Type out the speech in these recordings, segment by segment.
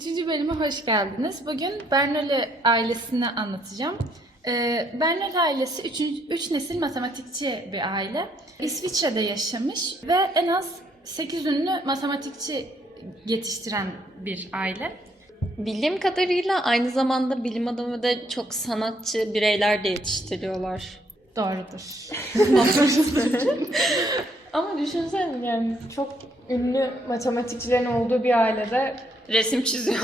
Üçüncü bölüme hoş geldiniz. Bugün Bernoulli ailesini anlatacağım. Ee, Bernoulli ailesi üç, üç nesil matematikçi bir aile. İsviçre'de yaşamış ve en az 8 ünlü matematikçi yetiştiren bir aile. Bildiğim kadarıyla aynı zamanda bilim adamı ve çok sanatçı bireyler de yetiştiriyorlar. Doğrudur. Ama düşünsene yani çok ünlü matematikçilerin olduğu bir ailede Resim çiziyor.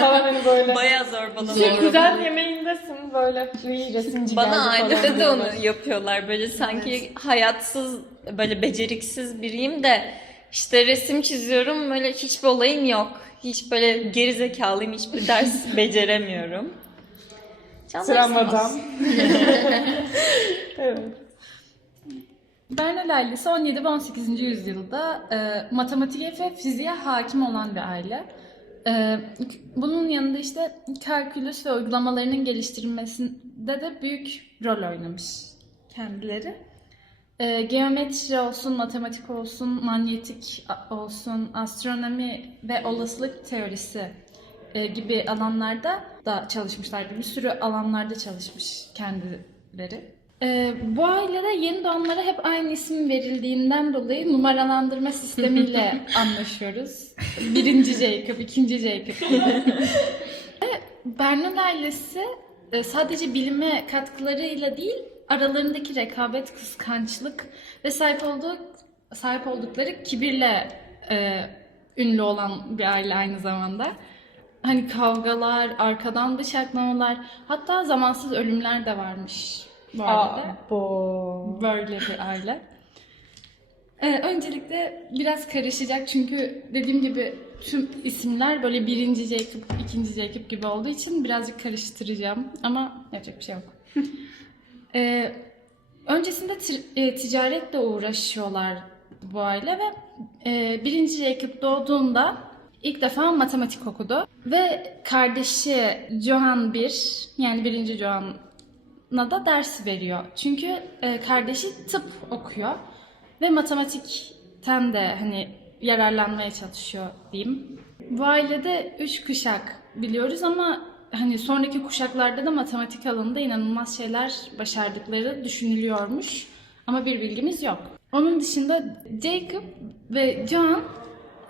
falan hani böyle. Bayağı zorbalama. Şey, güzel yemeğindesin böyle iyi resimci Bana geldi ailede falan de diyorlar. onu yapıyorlar. Böyle sanki hayatsız, böyle beceriksiz biriyim de işte resim çiziyorum böyle hiçbir olayım yok. Hiç böyle geri zekalıyım, hiçbir ders beceremiyorum. Can Sıram adam. evet. Bernoulli ailesi 17 ve 18. yüzyılda e, matematiğe ve fiziğe hakim olan bir aile. E, bunun yanında işte kalkülüs ve uygulamalarının geliştirilmesinde de büyük rol oynamış kendileri. E, geometri olsun, matematik olsun, manyetik olsun, astronomi ve olasılık teorisi e, gibi alanlarda da çalışmışlardı. Bir sürü alanlarda çalışmış kendileri. Ee, bu ailede yeni doğanlara hep aynı isim verildiğinden dolayı numaralandırma sistemiyle anlaşıyoruz. Birinci Jacob, ikinci Jacob gibi. Ailesi e, sadece bilime katkılarıyla değil, aralarındaki rekabet, kıskançlık ve sahip olduğu sahip oldukları kibirle e, ünlü olan bir aile aynı zamanda. Hani kavgalar, arkadan bıçaklamalar, hatta zamansız ölümler de varmış bu bu. Böyle bir aile. Ee, öncelikle biraz karışacak çünkü dediğim gibi tüm isimler böyle birinci Jacob, ikinci Jacob gibi olduğu için birazcık karıştıracağım ama yapacak bir şey yok. Ee, öncesinde e, ticaretle uğraşıyorlar bu aile ve e, birinci Jacob doğduğunda ilk defa matematik okudu ve kardeşi Johann bir yani birinci Johann na da ders veriyor. Çünkü e, kardeşi tıp okuyor ve matematikten de hani yararlanmaya çalışıyor diyeyim. Bu ailede üç kuşak biliyoruz ama hani sonraki kuşaklarda da matematik alanında inanılmaz şeyler başardıkları düşünülüyormuş. Ama bir bilgimiz yok. Onun dışında Jacob ve John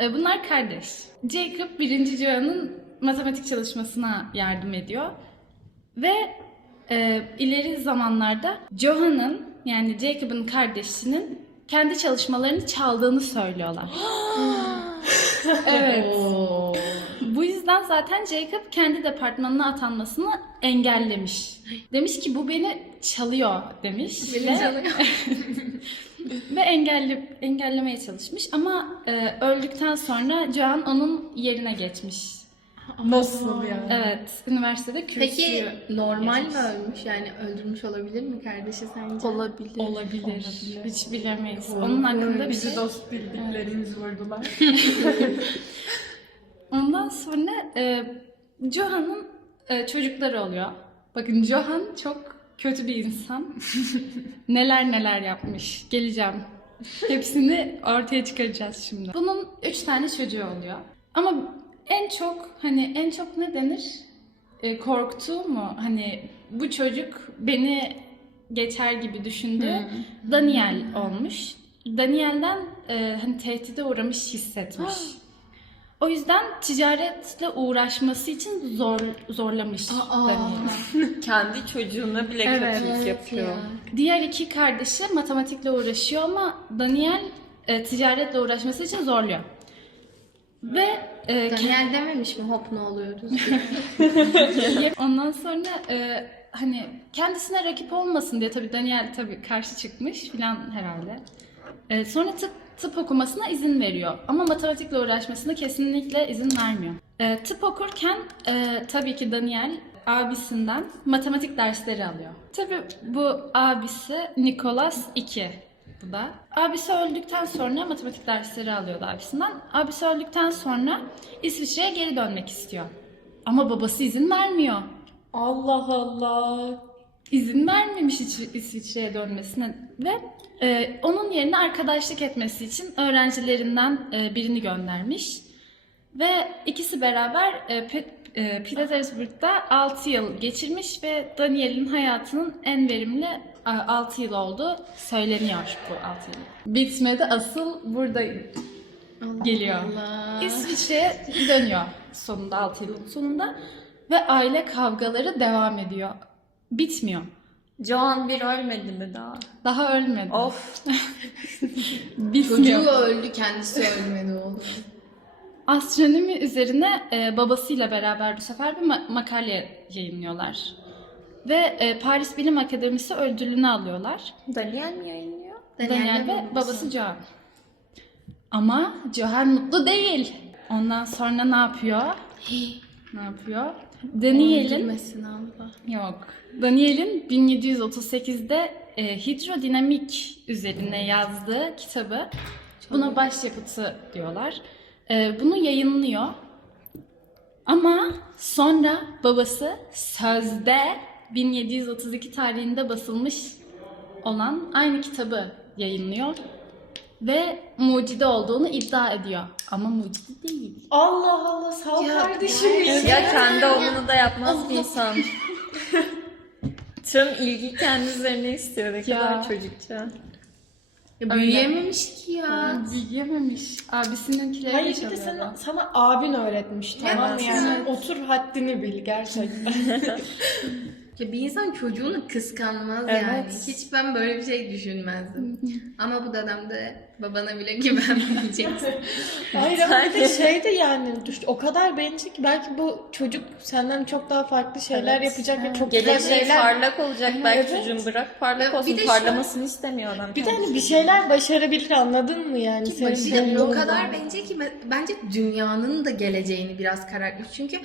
e, bunlar kardeş. Jacob birinci John'ın matematik çalışmasına yardım ediyor. Ve e, ileri zamanlarda Johann'ın yani Jacob'ın kardeşinin kendi çalışmalarını çaldığını söylüyorlar. evet. Bu yüzden zaten Jacob kendi departmanına atanmasını engellemiş. Demiş ki bu beni çalıyor demiş. ve, ve engelli, engellemeye çalışmış ama e, öldükten sonra Johan onun yerine geçmiş. Nasıl yani? Evet, üniversitede kürsüyü Peki normal mi ölmüş? Yani öldürmüş olabilir mi kardeşi sence? Olabilir. Olabilir. Hiç bilemeyiz. Onun hakkında bir Bizi şey. dost bildiklerimiz vurdular. Ondan sonra e, Johann'ın e, çocukları oluyor. Bakın Johann çok kötü bir insan. neler neler yapmış. Geleceğim. Hepsini ortaya çıkaracağız şimdi. Bunun üç tane çocuğu oluyor. Ama en çok hani en çok ne denir? E, korktuğu mu? Hani bu çocuk beni geçer gibi düşündüğü Daniel olmuş. Daniel'den e, hani tehdide uğramış hissetmiş. O yüzden ticaretle uğraşması için zor zorlamış Daniel'i. Kendi çocuğuna bile Evet. kötülük Evet yapıyor. ya. Diğer iki kardeşi matematikle uğraşıyor ama Daniel e, ticaretle uğraşması için zorluyor. Ve e, Daniel dememiş mi hop ne oluyoruz? Ondan sonra e, hani kendisine rakip olmasın diye tabii Daniel tabii karşı çıkmış filan herhalde. E, sonra tıp tıp okumasına izin veriyor ama matematikle uğraşmasına kesinlikle izin vermiyor. E, tıp okurken e, tabii ki Daniel abisinden matematik dersleri alıyor. Tabii bu abisi Nicholas 2 bu da. Abisi öldükten sonra matematik dersleri alıyordu abisinden. Abisi öldükten sonra İsviçre'ye geri dönmek istiyor. Ama babası izin vermiyor. Allah Allah. İzin vermemiş İs- İsviçre'ye dönmesine ve e, onun yerine arkadaşlık etmesi için öğrencilerinden e, birini göndermiş. Ve ikisi beraber e, e, Petersburg'da 6 yıl geçirmiş ve Daniel'in hayatının en verimli 6 yıl olduğu söyleniyor bu 6 yıl. Bitmedi asıl burada Allah Geliyor. Allah. İsviçre'ye dönüyor sonunda 6 yılın sonunda ve aile kavgaları devam ediyor. Bitmiyor. Joan bir ölmedi mi daha? Daha ölmedi. Of. Bitmiyor. Çocuğu öldü kendisi ölmedi oğlum. Astronomi üzerine e, babasıyla beraber bu sefer bir ma- makale yayınlıyorlar. Ve e, Paris Bilim Akademisi ödülünü alıyorlar. Daniel mi yayınlıyor? Daniel ve babası Johan. Ama Johan mutlu değil. Ondan sonra ne yapıyor? ne yapıyor? Daniel'in Öldürmesin Allah. Yok. Daniel'in 1738'de e, hidrodinamik üzerine yazdığı kitabı buna başyapıtı diyorlar. E, bunu yayınlıyor. Ama sonra babası sözde 1732 tarihinde basılmış olan aynı kitabı yayınlıyor ve mucide olduğunu iddia ediyor. Ama mucide değil. Allah Allah sal Ya, kardeşim ya. Ya kendi oğlunu da yapmaz bir insan. Tüm ilgi kendi üzerine istiyor. Ne kadar çocukça. Ya büyüyememiş ki ya. Büyüyememiş. Abisininkileri Hayır bir de sana, sana abin öğretmiş tamam mı? Evet. Yani otur haddini bil gerçekten. Ya bir insan çocuğunu kıskanmaz Evet. yani. Hiç ben böyle bir şey düşünmezdim. Ama bu dedem de babana bile güvenmeyeceksin. Hayır ama bir de şey de yani düş- o kadar bencil ki belki bu çocuk senden çok daha farklı şeyler Evet. yapacak ve çok güzel Geleceği şeyler parlak olacak belki Evet. çocuğun bırak parlak olsun. bir de şu- Parlamasını istemiyor adam. bir de kendisi. bir şeyler başarabilir anladın mı yani senin bir de o kadar bence ki ben- bence dünyanın da geleceğini biraz karartmış. Çünkü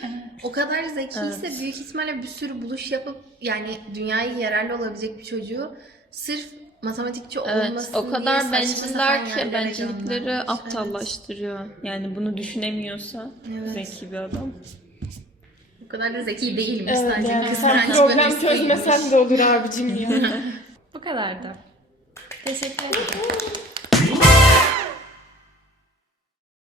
o kadar zekiyse büyük ihtimalle bir sürü buluş yapıp yani dünyaya yararlı olabilecek bir çocuğu sırf matematikçi Evet, olmasın o kadar benciller ki bencillikleri aptallaştırıyor. Yani bunu düşünemiyorsa Evet. zeki bir adam. Evet. O kadar da zeki değilmiş Evet sadece yani ve problem çözmesen de olur abicim ya. Bu kadardı. Teşekkür ederim.